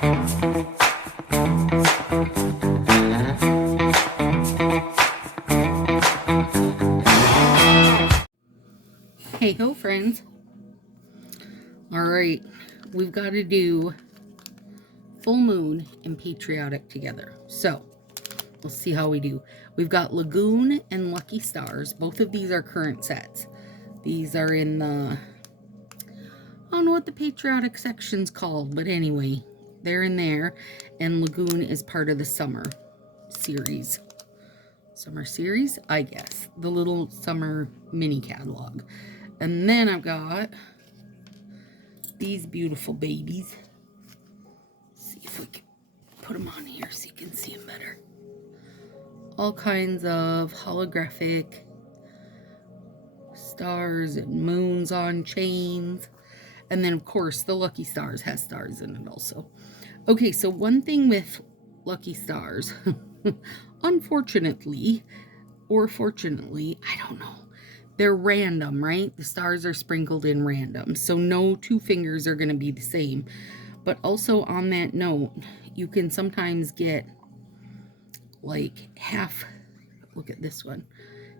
Hey ho, friends. Alright, we've got to do Full Moon and Patriotic together. So, we'll see how we do. We've got Lagoon and Lucky Stars. Both of these are current sets. These are in the... I don't know what the Patriotic section's called, but anyway, they're in there. And Lagoon is part of the summer series. Summer series, I guess. The little summer mini catalog. And then I've got these beautiful babies. Let's see if we can put them on here so you can see them better. All kinds of holographic stars and moons on chains. And then, of course, the Lucky Stars has stars in it also. Okay, so one thing with Lucky Stars, unfortunately, or fortunately, I don't know, they're random, right? The stars are sprinkled in random. So no two fingers are going to be the same. But also on that note, you can sometimes get like half, look at this one.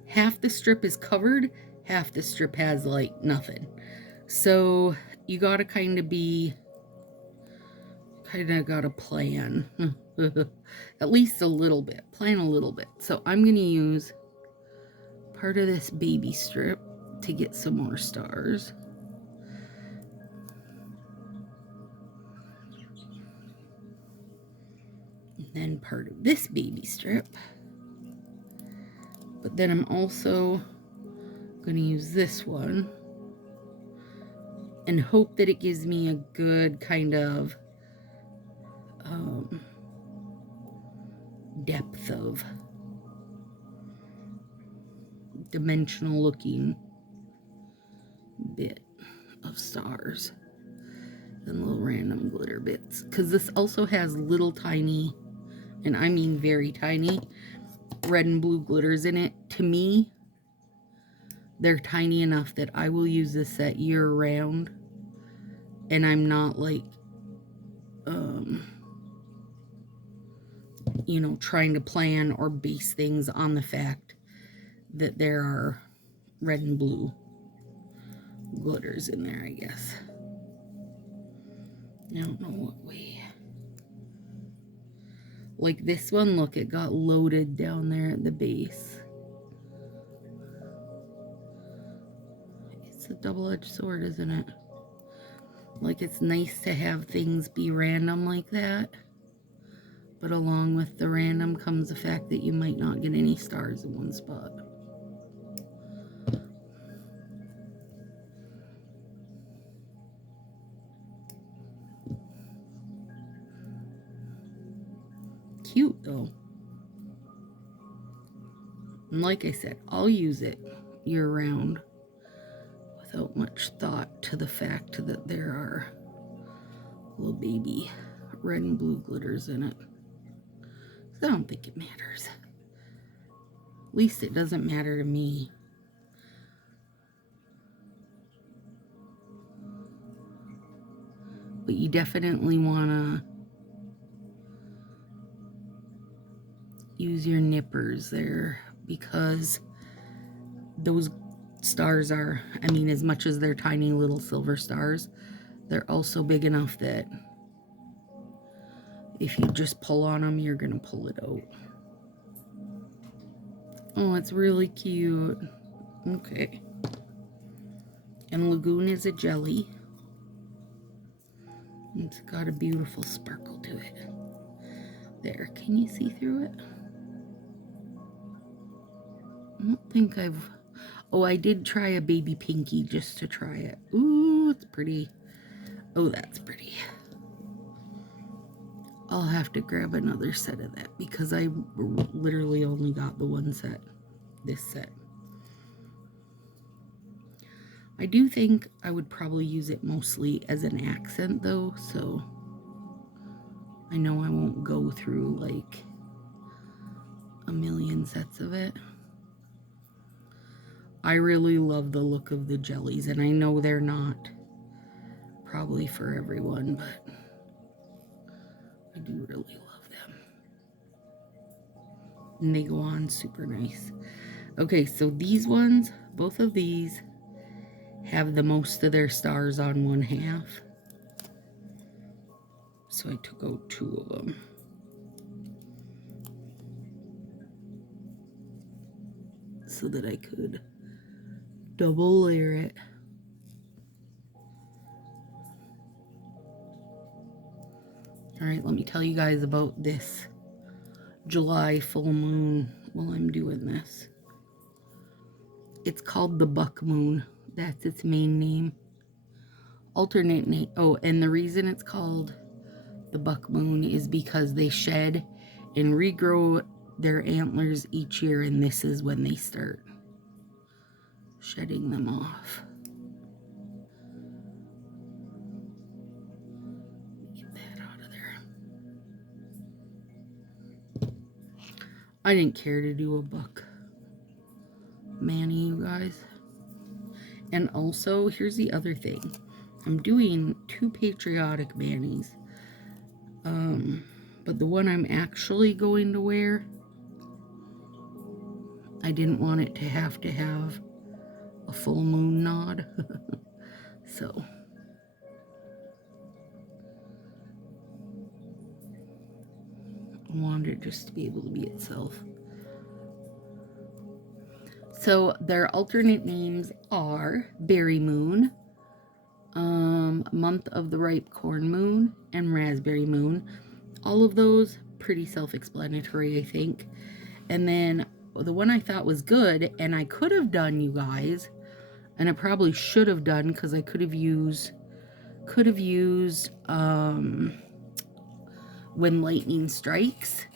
Half the strip is covered, half the strip has like nothing. So you got to kind of plan. At least a little bit. Plan a little bit. So I'm going to use part of this baby strip to get some more stars. And then part of this baby strip. But then I'm also going to use this one and hope that it gives me a good kind of depth of dimensional looking bit of stars and little random glitter bits, because this also has little tiny, and I mean very tiny, red and blue glitters in it. To me, they're tiny enough that I will use this set year round, and I'm not like you know, trying to plan or base things on the fact that there are red and blue glitters in there, I guess. I don't know what way. Like this one, look, it got loaded down there at the base. It's a double-edged sword, isn't it? Like, it's nice to have things be random like that. But along with the random comes the fact that you might not get any stars in one spot. Cute, though. And like I said, I'll use it year-round without much thought to the fact that there are little baby red and blue glitters in it. I don't think it matters. At least it doesn't matter to me. But you definitely want to use your nippers there, because those stars are, I mean, as much as they're tiny little silver stars, they're also big enough that if you just pull on them, you're going to pull it out. Oh, it's really cute. Okay. And Lagoon is a jelly. It's got a beautiful sparkle to it. There, can you see through it? I don't think I've... Oh, I did try a baby pinky just to try it. Ooh, it's pretty. Oh, that's pretty. I'll have to grab another set of that because I literally only got the one set, this set. I do think I would probably use it mostly as an accent though, so I know I won't go through like a million sets of it. I really love the look of the jellies, and I know they're not probably for everyone, but I do really love them. And they go on super nice. Okay, so these ones, both of these have the most of their stars on one half. So I took out 2 of them. So that I could double layer it. Alright, let me tell you guys about this July full moon while I'm doing this. It's called the buck moon. That's its main name. Alternate name. Oh, and the reason it's called the buck moon is because they shed and regrow their antlers each year, and this is when they start shedding them off. Get that out of there. I didn't care to do a buck Manny, you guys. And also, here's the other thing. I'm doing 2 patriotic Mannies. But the one I'm actually going to wear, I didn't want it to have a full moon nod. So I wanted it just to be able to be itself. So their alternate names are Berry Moon, Month of the Ripe Corn Moon, and Raspberry Moon. All of those pretty self-explanatory, I think. And then the one I thought was good, and I could have done, you guys, and I probably should have done, because I could have used When Lightning Strikes,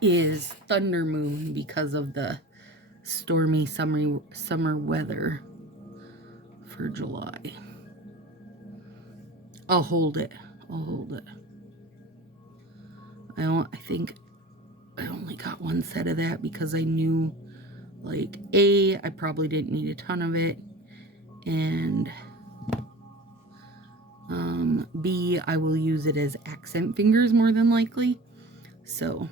is Thunder Moon, because of the stormy summer weather for July. I'll hold it. I think I only got 1 set of that because I knew, like, A, I probably didn't need a ton of it, and B, I will use it as accent fingers more than likely. So,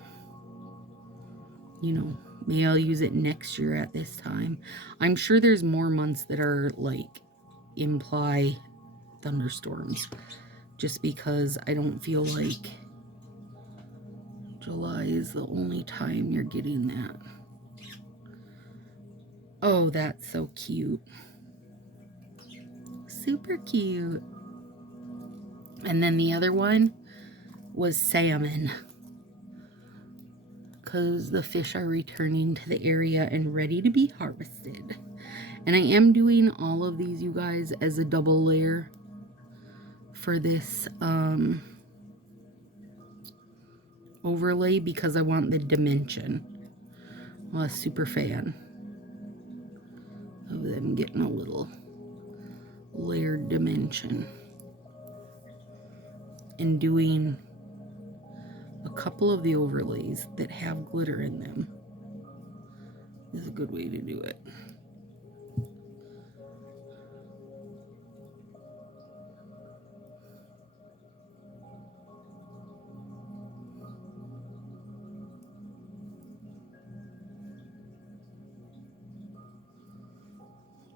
you know, maybe I'll use it next year at this time. I'm sure there's more months that are, like, imply thunderstorms, just because I don't feel like July is the only time you're getting that. Oh, that's so cute. Super cute. And then the other one was salmon, because the fish are returning to the area and ready to be harvested. And I am doing all of these, you guys, as a double layer for this overlay, because I want the dimension. I'm a super fan of them getting a little layered dimension. And doing a couple of the overlays that have glitter in them is a good way to do it.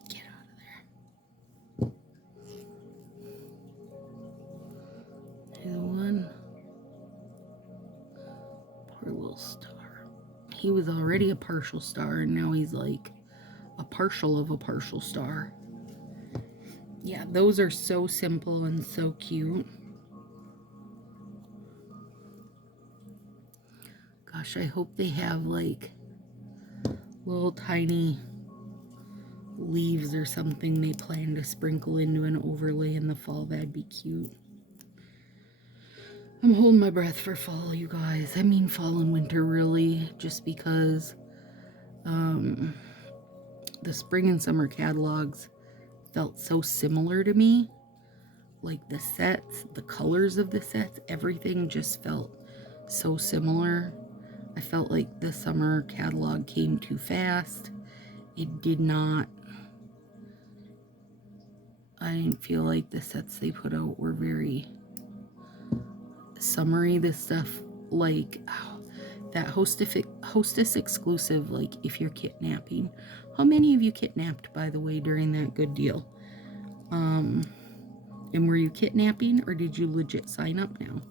Get out of there. Here's one. Poor little star. He was already a partial star, and now he's like a partial of a partial star. Yeah, those are so simple and so cute. Gosh, I hope they have like little tiny leaves or something they plan to sprinkle into an overlay in the fall. That'd be cute. I'm holding my breath for fall, you guys. I mean fall and winter, really, just because the spring and summer catalogs felt so similar to me. Like the sets, the colors of the sets, everything just felt so similar. I felt like the summer catalog came too fast. It did not. I didn't feel like the sets they put out were very summery. This stuff, like that hostess exclusive, like if you're kidnapping. How many of you kidnapped, by the way, during that good deal? And were you kidnapping, or did you legit sign up now?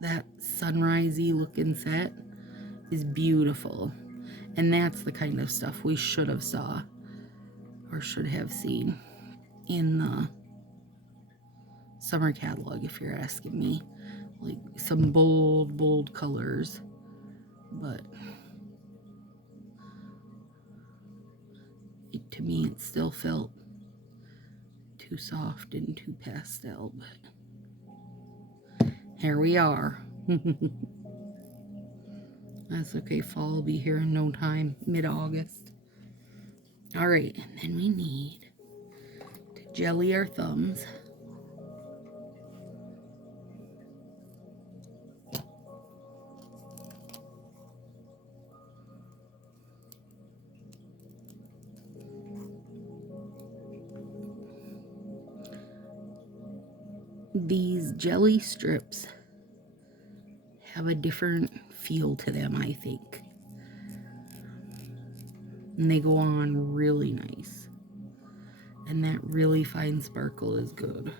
That sunrisey looking set is beautiful. And that's the kind of stuff we should have saw, or should have seen, in the summer catalog, if you're asking me. Like some bold colors, but to me it still felt too soft and too pastel, but here we are. That's okay, fall will be here in no time, mid-August. All right, and then we need to jelly our thumbs. These jelly strips have a different feel to them, I think. And they go on really nice. And that really fine sparkle is good.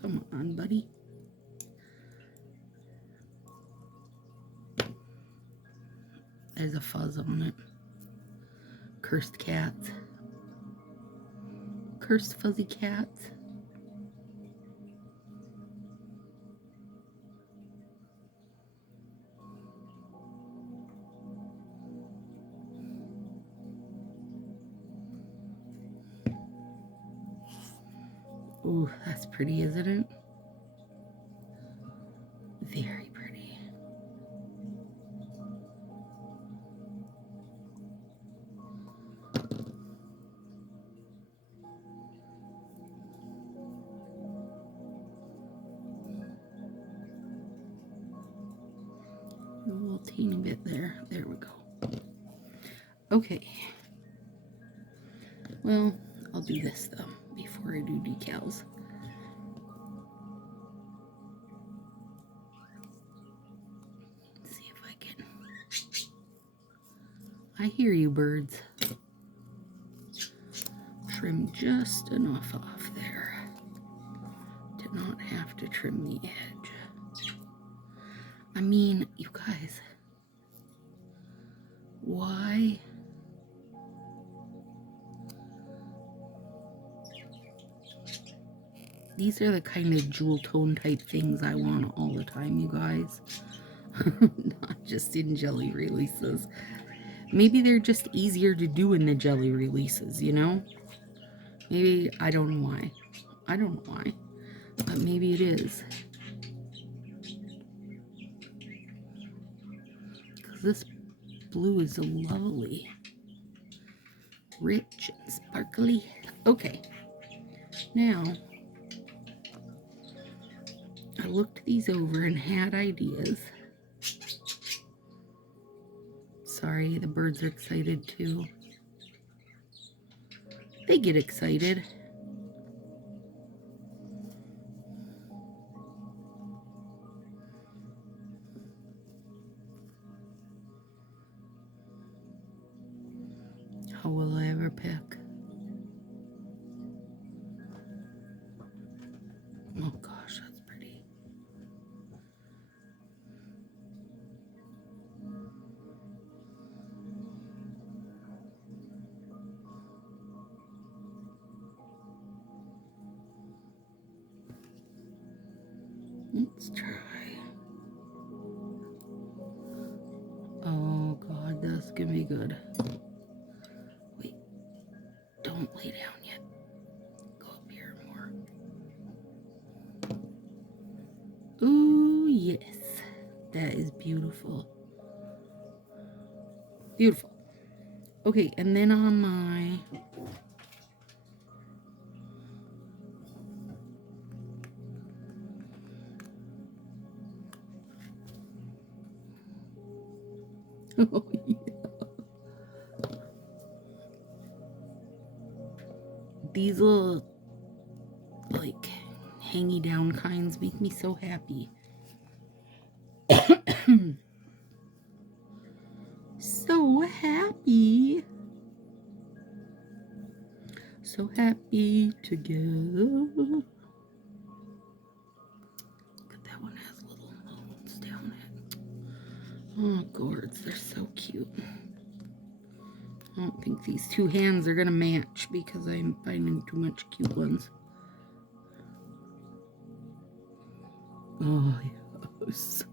Come on, buddy. There's a fuzz on it. Cursed cats. Cursed fuzzy cats. Ooh, that's pretty, isn't it? Very pretty. A little teeny bit there. There we go. Okay. Well, I'll do this though before I do decals. Let's see if I can. I hear you, birds. Trim just enough off there to not have to trim the edge. I mean, you guys, why? These are the kind of jewel tone type things I want all the time, you guys. Not just in jelly releases. Maybe they're just easier to do in the jelly releases, you know? Maybe, I don't know why. I don't know why. But maybe it is. Because this blue is lovely. Rich and sparkly. Okay. Now, I looked these over and had ideas. Sorry, the birds are excited too. They get excited. How will I ever pick? Oh gosh, that's pretty. Let's try. Oh god, that's gonna be good. Wait, don't lay down yet. Go up here more. Ooh, yes. That is beautiful. Beautiful. Okay, and then on my Oh, yeah. These little, like, hangy down kinds make me so happy. So happy. So happy together. Look at that one, has little moons down it. Oh, gourds, they're so cute. I don't think these two hands are going to match because I'm finding too much cute ones. Oh, yes.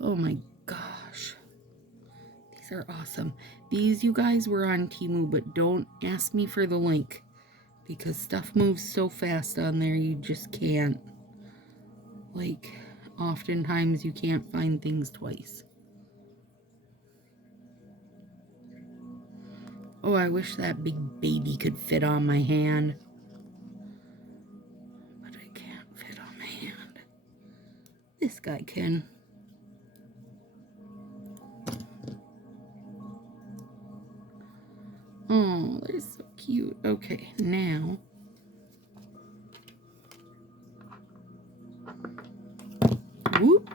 Oh my gosh. These are awesome. These, you guys, were on Temu, but don't ask me for the link because stuff moves so fast on there you just can't. Like, oftentimes you can't find things twice. Oh, I wish that big baby could fit on my hand. But it can't fit on my hand. This guy can. Oh, they're so cute. Okay, now. Whoop.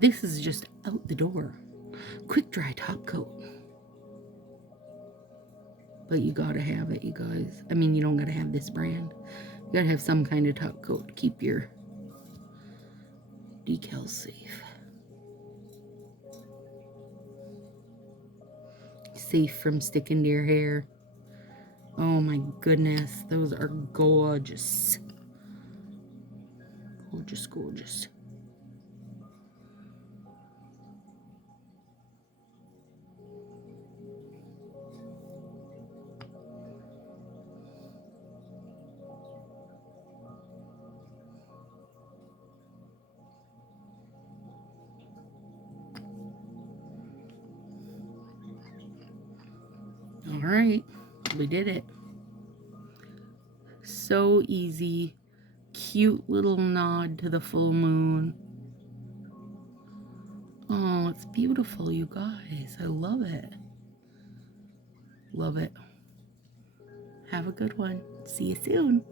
This is just out the door. Quick dry top coat. But you gotta have it, you guys. I mean, you don't gotta have this brand. You gotta have some kind of top coat to keep your decals safe. Safe from sticking to your hair. Oh my goodness, those are gorgeous. Gorgeous, gorgeous. All right, we did it. So easy. Cute little nod to the full moon. Oh, it's beautiful, you guys. I love it. Love it. Have a good one. See you soon.